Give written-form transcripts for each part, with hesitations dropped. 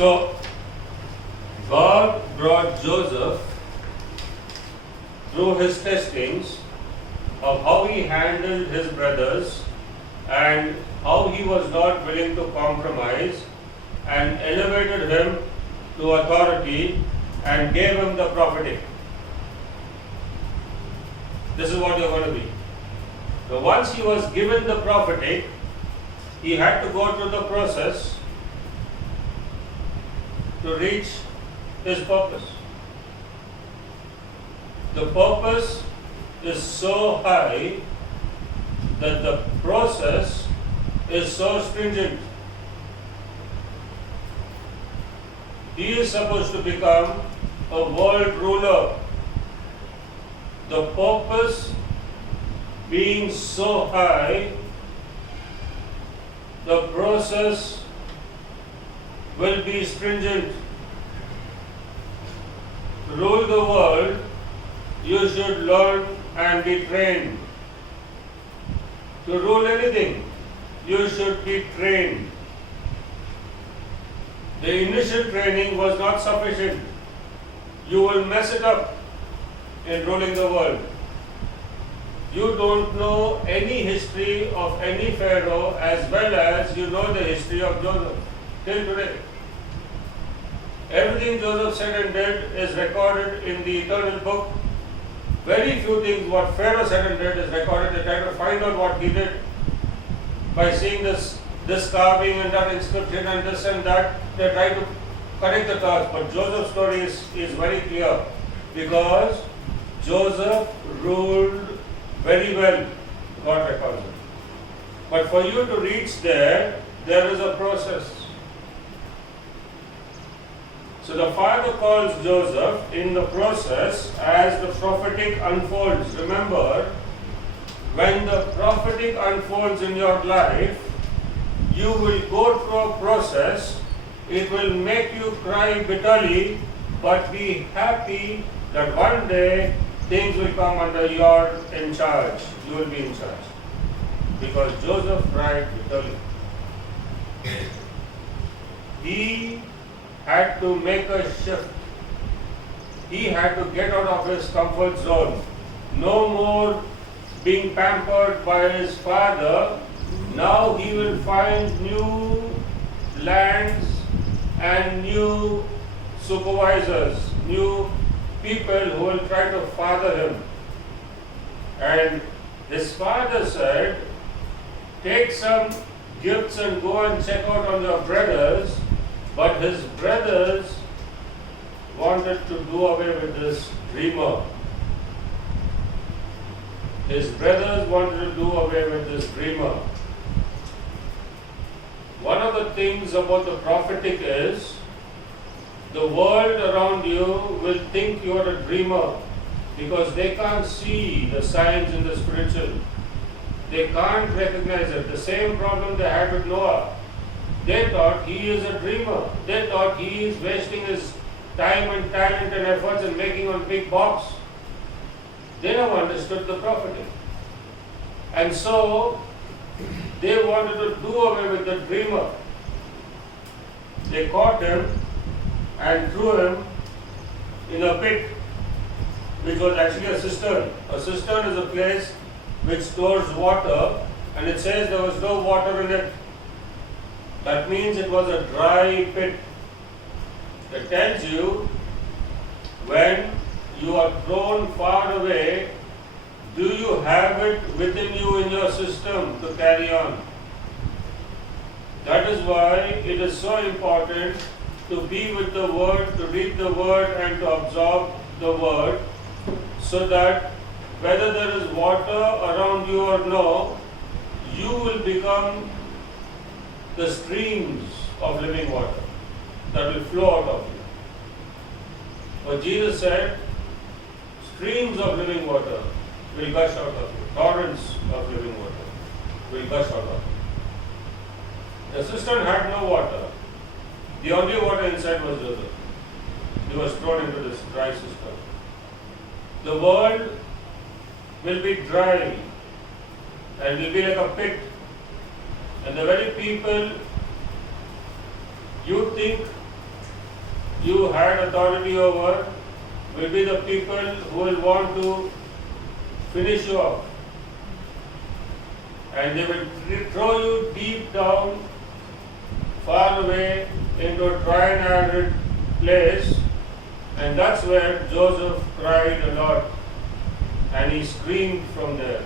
So, God brought Joseph through his testings of how he handled his brothers and how he was not willing to compromise, and elevated him to authority and gave him the prophetic. This is what you're going to be. So once he was given the prophetic, he had to go through the process to reach his purpose. The purpose is so high that the process is so stringent. He is supposed to become a world ruler. The purpose being so high, the process will be stringent. To rule the world, you should learn and be trained. To rule anything, you should be trained. The initial training was not sufficient. You will mess it up in ruling the world. You don't know any history of any pharaoh as well as you know the history of Joseph till today. Everything Joseph said and did is recorded in the eternal book. Very few things what Pharaoh said and did is recorded. They try to find out what he did by seeing this carving and that inscription and this and that. They try to connect the dots. But Joseph's story is very clear because Joseph ruled very well, God records it. But for you to reach there is a process. So the Father calls Joseph in the process as the prophetic unfolds. Remember, when the prophetic unfolds in your life, you will go through a process. It will make you cry bitterly, but be happy that one day things will come under your in charge. You will be in charge. Because Joseph cried bitterly. He had to make a shift. He had to get out of his comfort zone. No more being pampered by his father. Now he will find new lands and new supervisors, new people who will try to father him. And his father said, take some gifts and go and check out on your brothers. But his brothers wanted to do away with this dreamer. His brothers wanted to do away with this dreamer. One of the things about the prophetic is, the world around you will think you are a dreamer because they can't see the signs in the spiritual. They can't recognize it. The same problem they had with Noah. They thought he is a dreamer. They thought he is wasting his time and talent and efforts and making one big box. They never understood the prophetic. And so, they wanted to do away with the dreamer. They caught him and threw him in a pit, which was actually a cistern. A cistern is a place which stores water, and it says there was no water in it. That means it was a dry pit. It tells you when you are thrown far away, do you have it within you in your system to carry on? That is why it is so important to be with the Word, to read the Word and to absorb the Word, so that whether there is water around you or no, you will become the streams of living water that will flow out of you. But Jesus said, streams of living water will gush out of you. Torrents of living water will gush out of you. The cistern had no water. The only water inside was Joseph. He was thrown into this dry cistern. The world will be dry and will be like a pit. And the very people you think you had authority over will be the people who will want to finish you off. And they will throw you deep down, far away into a dry and arid place. And that's where Joseph cried a lot. And he screamed from there.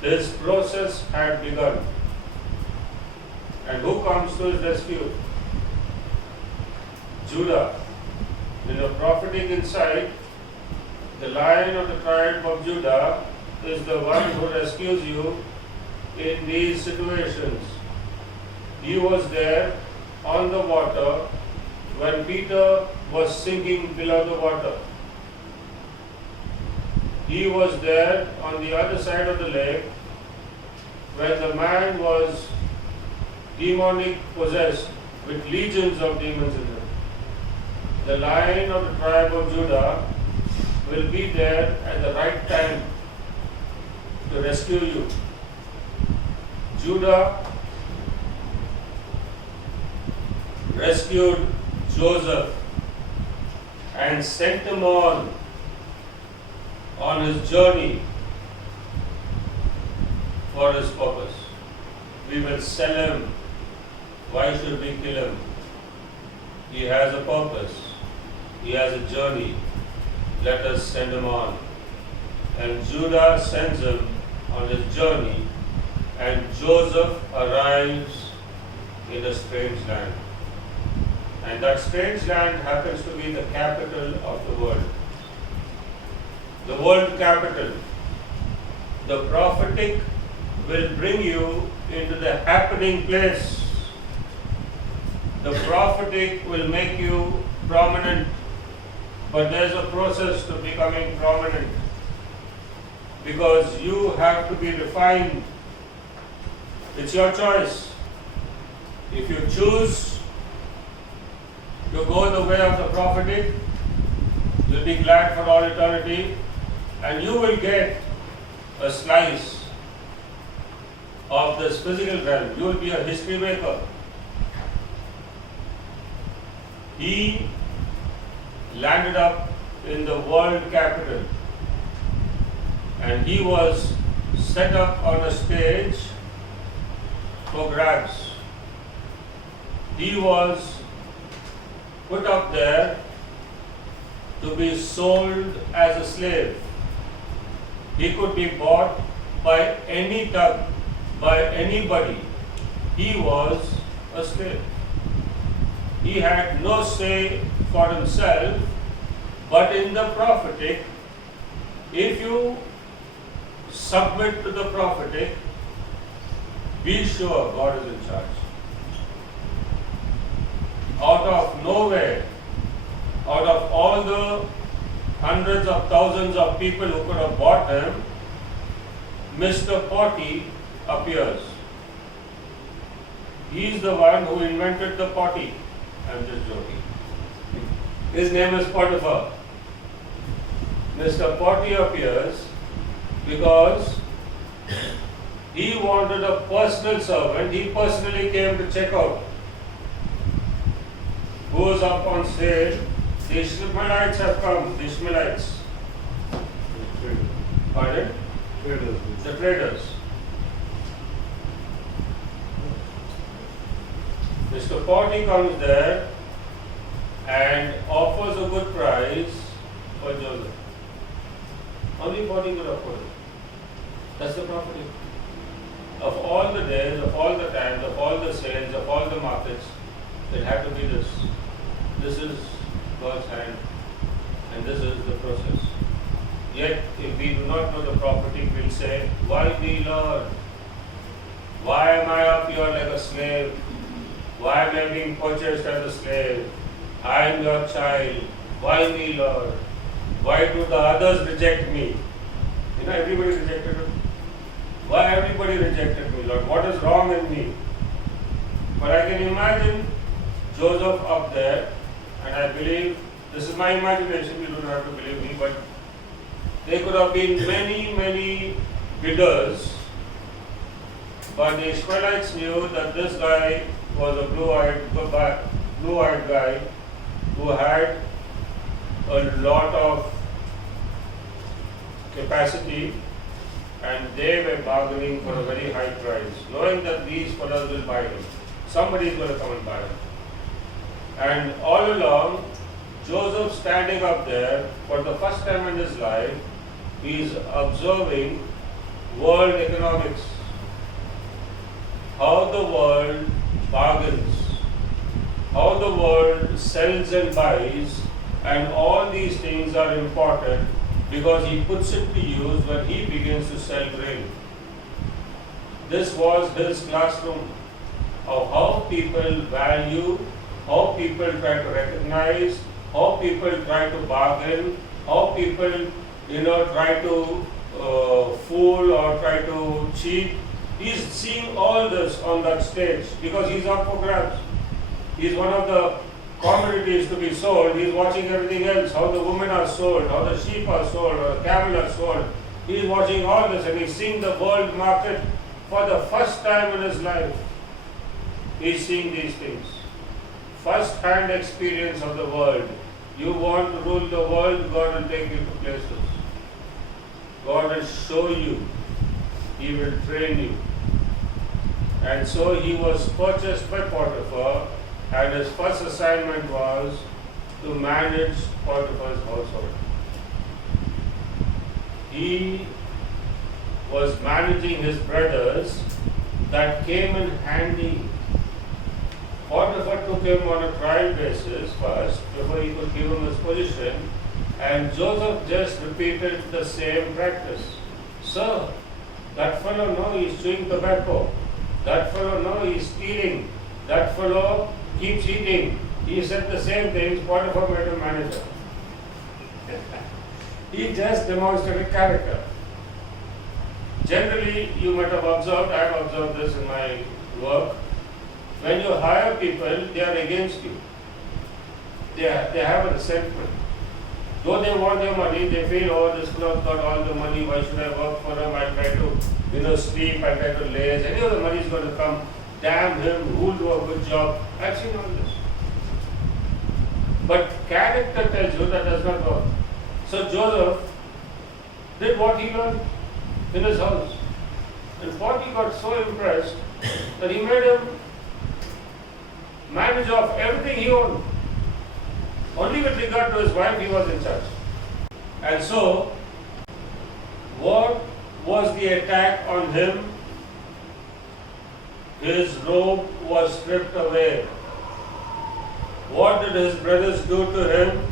His process had begun. And who comes to his rescue? Judah. In the prophetic insight, the Lion of the tribe of Judah is the one who rescues you in these situations. He was there on the water when Peter was sinking below the water. He was there on the other side of the lake when the man was demonic possessed with legions of demons in him. The Lion of the tribe of Judah will be there at the right time to rescue you. Judah rescued Joseph and sent him on his journey for his purpose. We will sell him. Why should we kill him? He has a purpose. He has a journey. Let us send him on. And Judah sends him on his journey, and Joseph arrives in a strange land. And that strange land happens to be the capital of the world. The world capital. The prophetic will bring you into the happening place. The prophetic will make you prominent, but there's a process to becoming prominent because you have to be refined. It's your choice. If you choose to go the way of the prophetic, you'll be glad for all eternity, and you will get a slice of this physical realm. You will be a history maker. He landed up in the world capital, and he was set up on a stage for grabs. He was put up there to be sold as a slave. He could be bought by any thug, by anybody. He was a slave. He had no say for himself, but in the prophetic, if you submit to the prophetic, be sure God is in charge. Out of nowhere, out of all the hundreds of thousands of people who could have bought him, Mr. Potty appears. He is the one who invented the potty. I'm just joking. His name is Potiphar. Mr. Potty appears because he wanted a personal servant. He personally came to check out. Goes up on stage. The Ishmaelites have come. The Ishmaelites. Pardon? Traders. The traders. Mr. Potty comes there and offers a good price for Joseph. Only Potty could afford it. That's the property. Of all the days, of all the times, of all the sales, of all the markets, it had to be this. This is God's hand, and this is the process. Yet, if we do not know the property, we'll say, "Why me, Lord? Why am I up here like a slave? Why am I being purchased as a slave? I am your child. Why me, Lord? Why do the others reject me?" You know, everybody rejected him. Why everybody rejected me, Lord? What is wrong in me? But I can imagine Joseph up there, and I believe, this is my imagination, you don't have to believe me, but there could have been many, many bidders, but the Ishmaelites knew that this guy was a blue-eyed blue-eyed guy who had a lot of capacity, and they were bargaining for a very high price, knowing that these fellows will buy him. Somebody is going to come and buy him. And all along, Joseph standing up there for the first time in his life, he is observing world economics, how the world bargains, how the world sells and buys, and all these things are important because he puts it to use when he begins to sell grain. This was his classroom of how people value, how people try to recognize, how people try to bargain, how people try to fool or try to cheat. He's seeing all this on that stage because he's up for grabs. He's one of the commodities to be sold. He's watching everything else, how the women are sold, how the sheep are sold, or the camel are sold. He's watching all this and he's seeing the world market for the first time in his life. He's seeing these things. First-hand experience of the world. You want to rule the world, God will take you to places. God will show you. He will train you. And so he was purchased by Potiphar, and his first assignment was to manage Potiphar's household. He was managing his brothers that came in handy. Potiphar took him on a trial basis first before he could give him his position, and Joseph just repeated the same practice. Sir, that fellow, no, he's chewing tobacco. That fellow, no, he's stealing. That fellow keeps eating. He said the same things. Potiphar made him manager. He just demonstrated character. Generally, you might have observed, I have observed this in my work, when you hire people, they are against you. They have a resentment. Though they want your money, they feel, oh, this fellow got all the money, why should I work for him? I try to sleep, I try to laze, any of the money is going to come. Damn him, who will do a good job. I've seen all this. But character tells you that does not work. So Joseph did what he learned in his house. And Potiphar got so impressed that he made him manager of everything he owned. Only with regard to his wife, he was in charge. And so, what was the attack on him? His robe was stripped away. What did his brothers do to him?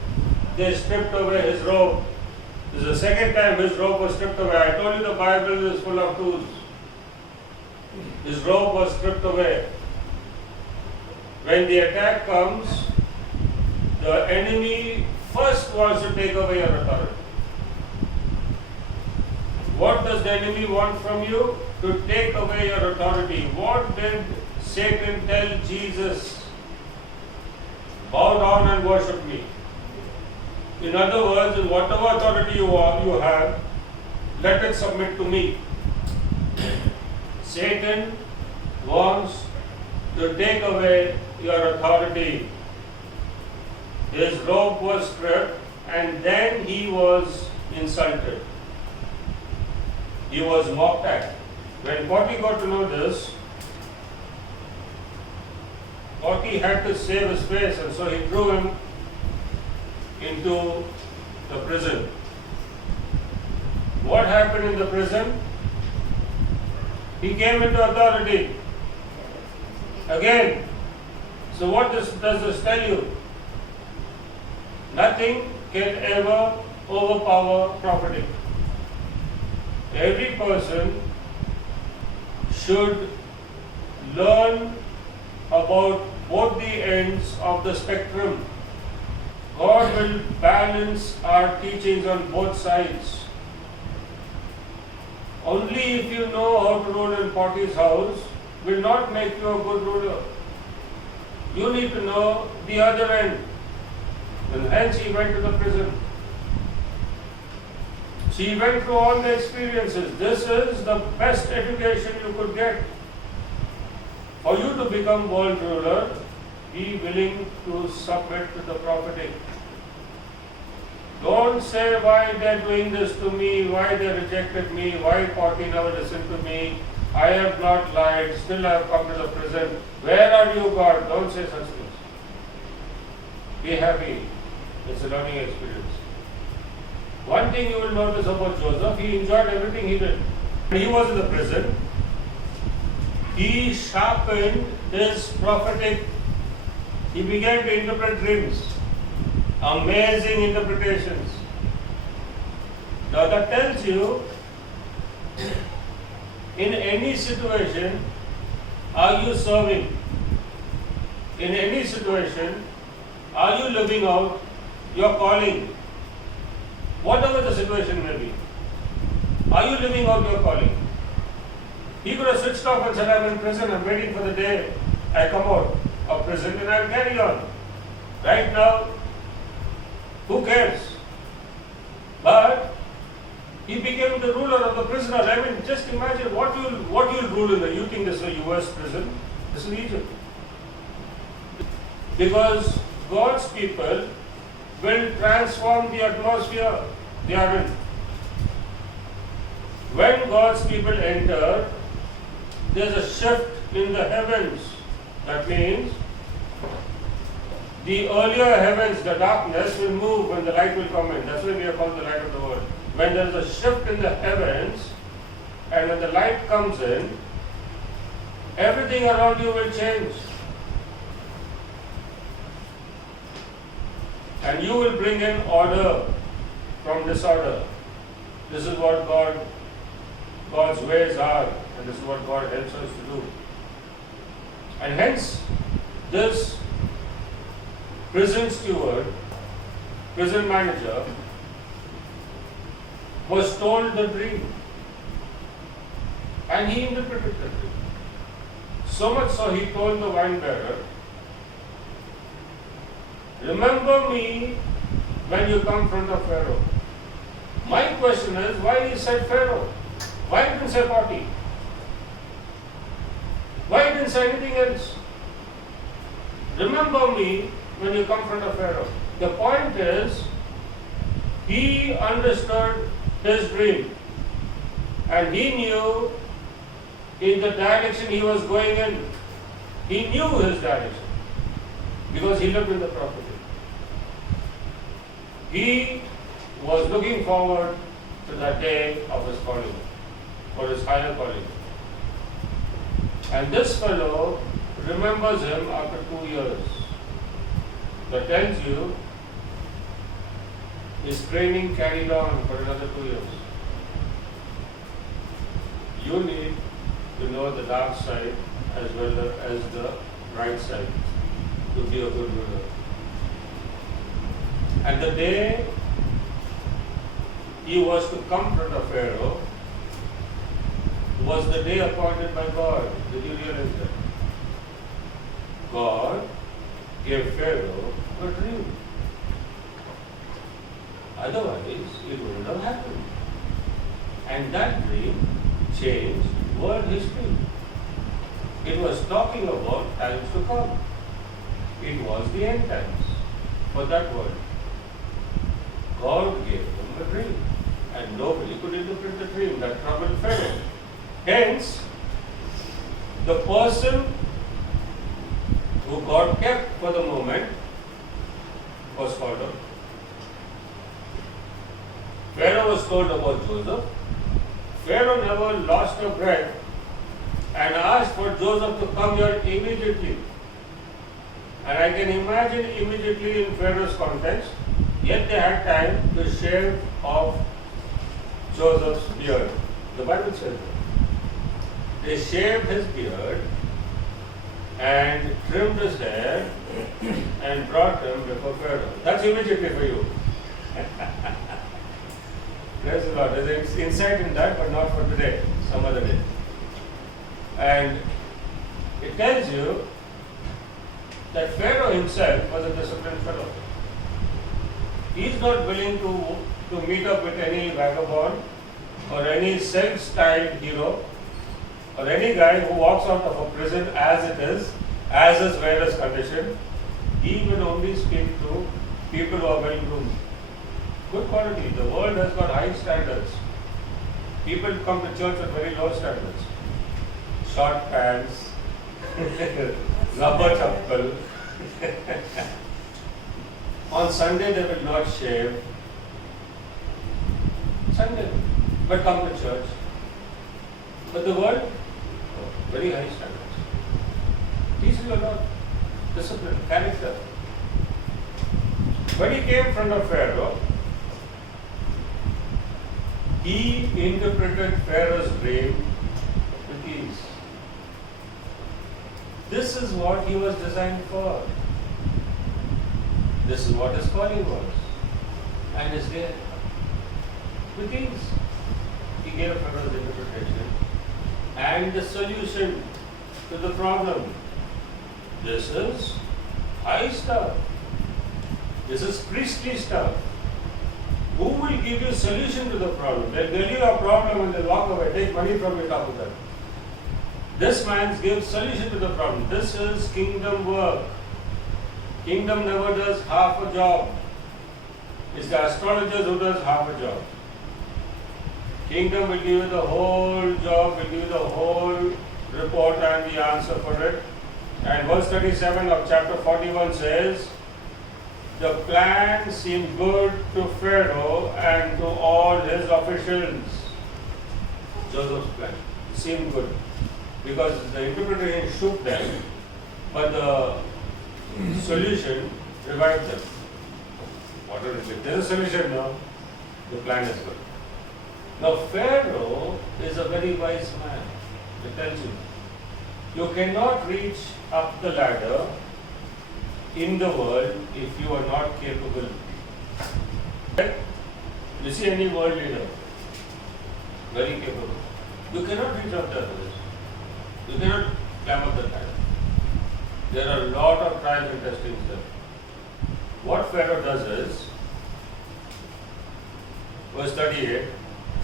They stripped away his robe. This is the second time his robe was stripped away. I told you the Bible is full of tools. His robe was stripped away. When the attack comes, the enemy first wants to take away your authority. What does the enemy want from you? To take away your authority. What did Satan tell Jesus? Bow down and worship me. In other words, in whatever authority you have, let it submit to me. Satan wants to take away your authority. His robe was stripped, and then he was insulted. He was mocked at. When Potiphar got to know this, Potiphar had to save his face, and so he threw him into the prison. What happened in the prison? He came into authority. Again. So what does this tell you? Nothing can ever overpower property. Every person should learn about both the ends of the spectrum. God will balance our teachings on both sides. Only if you know how to rule in Potiphar's house will not make you a good ruler. You need to know the other end. And hence he went to the prison. She went through all the experiences. This is the best education you could get. For you to become world ruler, be willing to submit to the prophetic. Don't say why they're doing this to me, why they rejected me, why Potti never listened to me, I have not lied, still I have come to the prison. Where are you, God? Don't say such things. Be happy. It's a learning experience. One thing you will notice about Joseph, he enjoyed everything he did. When he was in the prison, he sharpened his prophetic. He began to interpret dreams. Amazing interpretations. Now that tells you, in any situation, are you serving? In any situation, are you living out your calling? Whatever the situation may be. Are you living out your calling? He could have switched off and said, I'm in prison, I'm waiting for the day I come out of prison and I'll carry on. Right now, who cares? But he became the ruler of the prisoners. I mean, just imagine what you'll rule in the. You think this is a US prison? This is Egypt. Because God's people will transform the atmosphere they are in. When God's people enter, there's a shift in the heavens. That means the earlier heavens, the darkness will move when the light will come in. That's why we are called the light of the world. When there is a shift in the heavens and when the light comes in, everything around you will change. And you will bring in order from disorder. This is what God's ways are, and this is what God helps us to do. And hence, this prison steward, prison manager, was told the dream. And he interpreted the dream. So much so he told the wine bearer, remember me when you come from the Pharaoh. My question is, why he said Pharaoh? Why didn't say Potti? Why didn't say anything else? Remember me when you come from the Pharaoh. The point is, he understood his dream. And he knew in the direction he was going in. He knew his direction. Because he lived in the prophecy. He was looking forward to that day of his calling, or his higher calling. And this fellow remembers him after 2 years. That tells you his training carried on for another 2 years. You need to know the dark side as well as the bright side to be a good ruler. And the day he was to come from the Pharaoh was the day appointed by God. Did you realize that? God gave Pharaoh a dream. Otherwise, it wouldn't have happened. And that dream changed world history. It was talking about times to come. It was the end times for that world. God gave them a dream, and nobody could interpret the dream. That troubled Pharaoh. Hence, the person who God kept for the moment was called out. Pharaoh was told about Joseph. Pharaoh never lost a breath and asked for Joseph to come here immediately. And I can imagine immediately in Pharaoh's context, yet they had time to shave off Joseph's beard. The Bible says that. They shaved his beard and trimmed his hair and brought him before Pharaoh. That's immediately for you. Praise the Lord. There's insight in that, but not for today, some other day. And it tells you that Pharaoh himself was a disciplined fellow. He's not willing to meet up with any vagabond or any self-styled hero or any guy who walks out of a prison as it is, as his various condition, He will only speak to people who are well groomed. Good quality. The world has got high standards. People come to church with very low standards. Short pants, rubber chappal. On Sunday they will not shave. Sunday, but come to church. But the world, very high standards. Teaches you a lot. Discipline, character. When he came in front of Pharaoh, he interpreted Pharaoh's dream with ease. This is what he was designed for. This is what his calling was. And is there. With ease. He gave Pharaoh's interpretation and the solution to the problem. This is high stuff. This is priestly stuff. Who will give you solution to the problem? They'll tell you a problem and they'll walk away, take money from you, talk about that. This man gives solution to the problem. This is kingdom work. Kingdom never does half a job. It's the astrologers who does half a job. Kingdom will give you the whole job, will give you the whole report and the answer for it. And verse 37 of chapter 41 says, the plan seemed good to Pharaoh and to all his officials. Joseph's plan seemed good because the interpretation shook them, but the solution revived them. What is it? There is a solution now. The plan is good. Now Pharaoh is a very wise man. It tells you. You cannot reach up the ladder in the world if you are not capable. You see any world leader, very capable. You cannot reach up the others. You cannot climb up the ladder. There are a lot of trials and testings there. What Pharaoh does is, verse 38,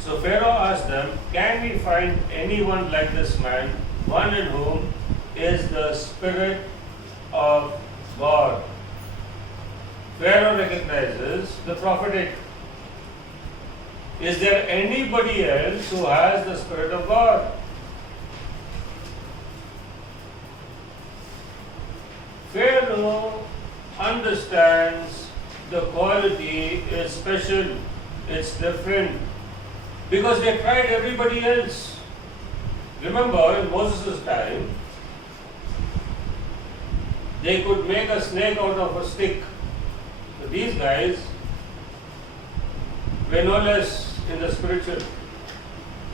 so Pharaoh asked them, can we find anyone like this man, one in whom is the Spirit of God? Pharaoh recognizes the prophetic. Is there anybody else who has the Spirit of God? Pharaoh understands the quality is special, it's different, because they tried everybody else. Remember, in Moses' time, they could make a snake out of a stick. So these guys were no less in the spiritual,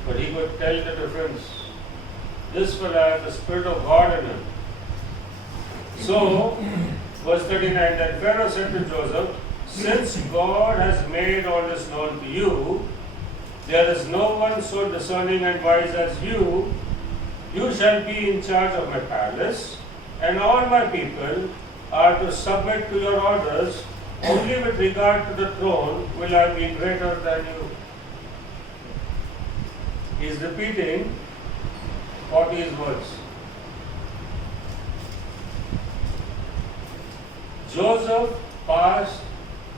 but he could tell the difference. This fellow has the Spirit of God in him. So, verse 39, then Pharaoh said to Joseph, since God has made all this known to you, there is no one so discerning and wise as you. You shall be in charge of my palace, and all my people are to submit to your orders. Only with regard to the throne will I be greater than you. He is repeating what his words. Joseph passed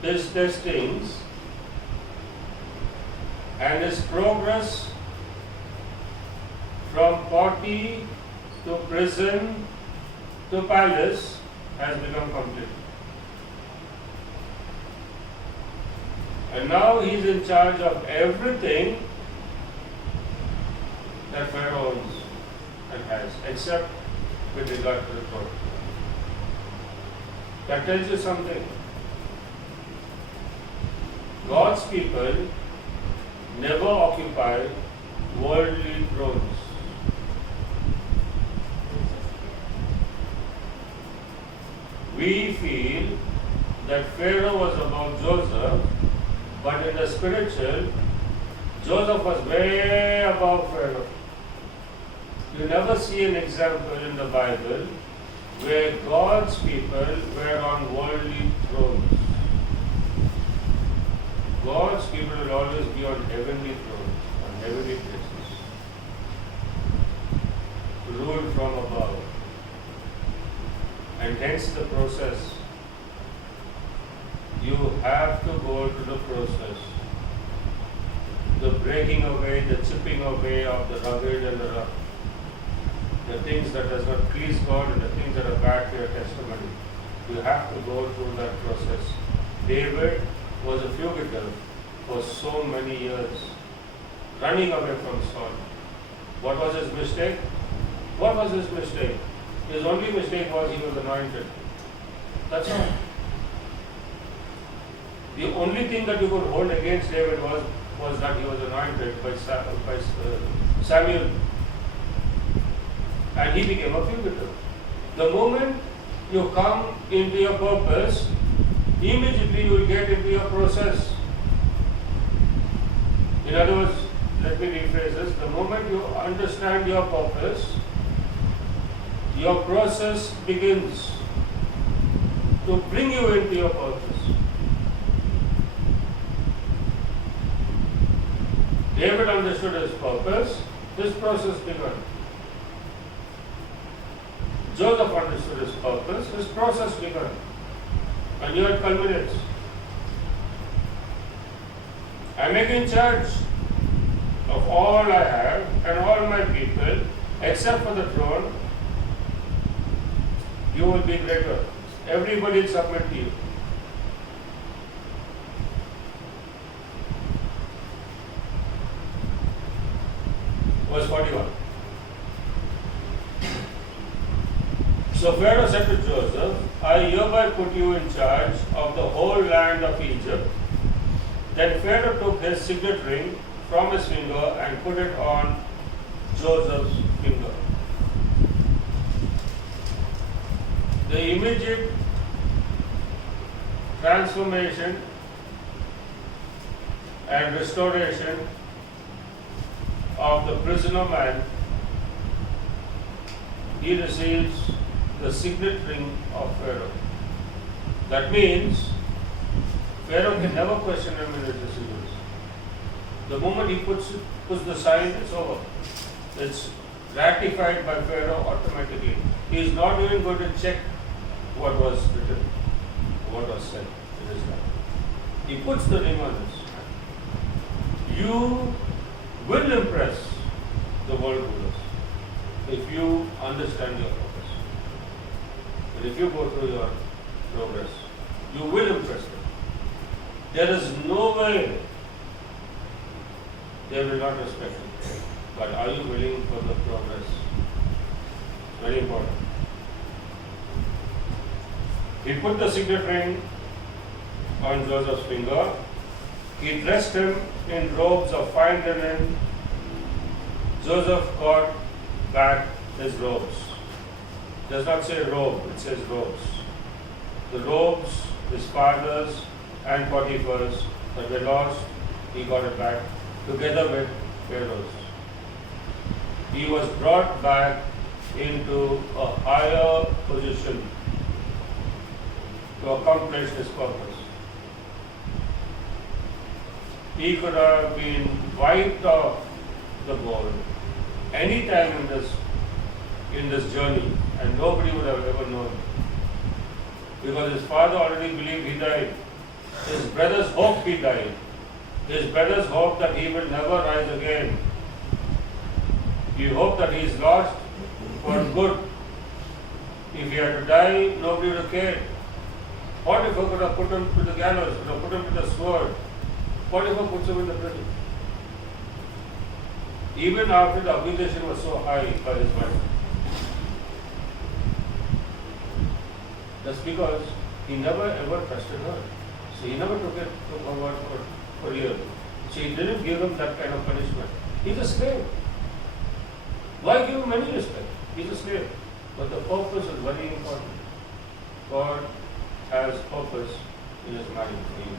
his testings, and his progress from Potti to prison to palace has become complete. And now he is in charge of everything that Pharaoh owns and has, except with regard to the throne. That tells you something. God's people never occupy worldly thrones. We feel that Pharaoh was above Joseph, but in the spiritual, Joseph was way above Pharaoh. You never see an example in the Bible where God's people were on worldly thrones. God's people will always be on heavenly thrones, on heavenly places, ruled from above. And hence the process go through the process. The breaking away, the chipping away of the rugged and the rough. The things that does not please God and the things that are bad to your testimony. You have to go through that process. David was a fugitive for so many years, running away from Saul. What was his mistake? What was his mistake? His only mistake was he was anointed. That's all. The only thing that you could hold against David was that he was anointed by Samuel. And he became a fugitive. The moment you come into your purpose, immediately you will get into your process. In other words, let me rephrase this. The moment you understand your purpose, your process begins to bring you into your purpose. David understood his purpose, his process began. Joseph understood his purpose, his process began. And here it culminates. I make in charge of all I have and all my people, except for the throne. You will be greater. Everybody will submit to you. Verse 41. So Pharaoh said to Joseph, I hereby put you in charge of the whole land of Egypt. Then Pharaoh took his signet ring from his finger and put it on Joseph's finger. The immediate transformation and restoration of the prisoner man, he receives the signet ring of Pharaoh. That means Pharaoh can never question him in his decisions. The moment he puts the sign, it's over. It's ratified by Pharaoh automatically. He is not even going to check what was written, what was said. It is done. He puts the ring on his hand. You will impress the world rulers if you understand your purpose. And if you go through your progress, you will impress them. There is no way they will not respect you. But are you willing for the progress? Very important. He put the signet ring on Joseph's finger. He dressed him in robes of fine linen. Joseph got back his robes. It does not say robe, it says robes. The robes, his father's and Potiphar's, that were lost, he got it back together with Pharaoh's. He was brought back into a higher position to accomplish his purpose. He could have been wiped off the board any time in this journey, and nobody would have ever known. Because his father already believed he died. His brothers hoped he died. His brothers hoped that he will never rise again. He hoped that he is lost for good. If he had to die, nobody would have cared. Potiphar could have put him to the gallows, could have put him to the sword. Potiphar puts him in the prison. Even after the accusation was so high by his wife. That's because he never ever trusted her. So he never took her word for real. She didn't give him that kind of punishment. He's a slave. Why give him any respect? He's a slave. But the purpose is very important. God has purpose in his mind for you.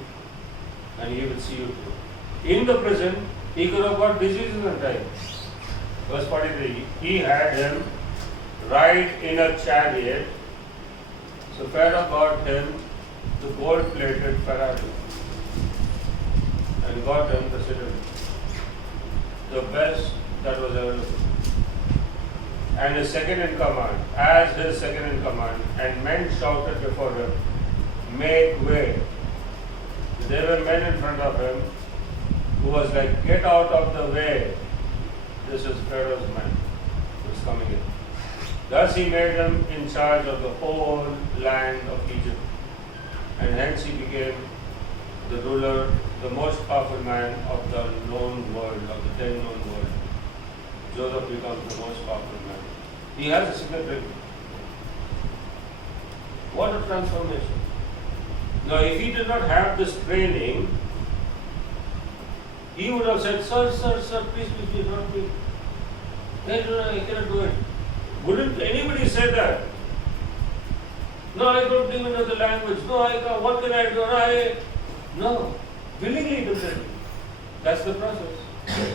And he will see you through. In the prison, he could have got diseases and died. Verse 43, he had him ride in a chariot. So Pharaoh got him the gold-plated Ferrari and got him the citadel, the best that was available. And his second in command, as his second in command, and men shouted before him, make way. The there were men in front of him who was like, get out of the way. This is Pharaoh's man who is coming in. Thus he made him in charge of the whole land of Egypt. And hence he became the ruler, the most powerful man of the known world, of the 10 known world. Joseph becomes the most powerful man. He has a significant. What a transformation. Now, if he did not have this training, he would have said, sir, please, not me. I cannot do it. Wouldn't anybody say that? No, I don't even know the language. No, I can't. What can I do? No. Willingly do it. That's the process.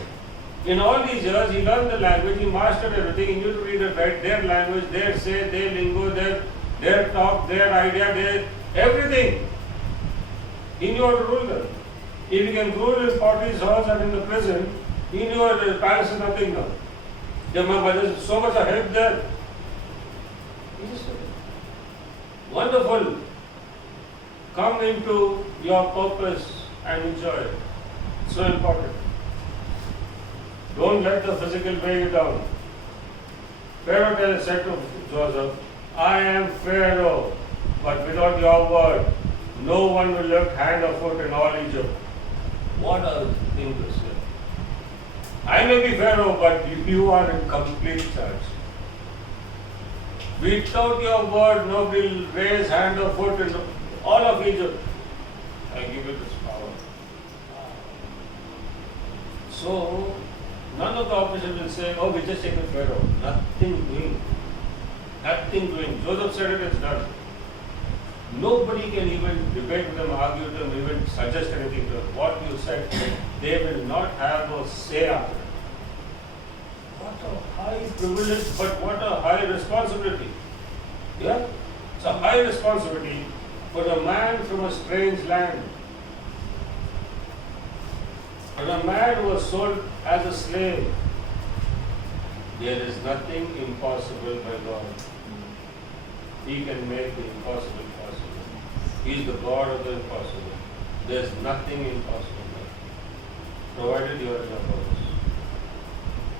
In all these years, he learned the language, he mastered everything, he knew to read and write, their language, their say, their lingo, their talk, their idea, their everything. He knew how to rule them. If he can rule in Potiphar's house and in the prison, he knew how to palace is nothing now. There's so much of help there. He just said, wonderful. Come into your purpose and enjoy it. It's so important. Don't let the physical weigh you down. Pharaoh said to Joseph, I am Pharaoh, but without your word, no one will lift hand or foot in all Egypt. What a thing to say. I may be Pharaoh, but you are in complete charge. Without your word, nobody will raise hand or foot in all of Egypt. I give you this power. So, none of the opposition will say, oh, we just take the Pharaoh. Nothing doing. Nothing doing. Joseph said it is done. Nobody can even debate with them, argue with them, even suggest anything to them. What you said, they will not have a say after it. What a high privilege, but what a high responsibility. Yeah? It's a high responsibility for a man from a strange land. For a man who was sold as a slave. There is nothing impossible by God. He can make the impossible possible. He is the God of the impossible. There is nothing impossible there. Provided you are in your purpose.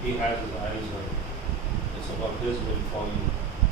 He has his eyes on it. It's about His will for you.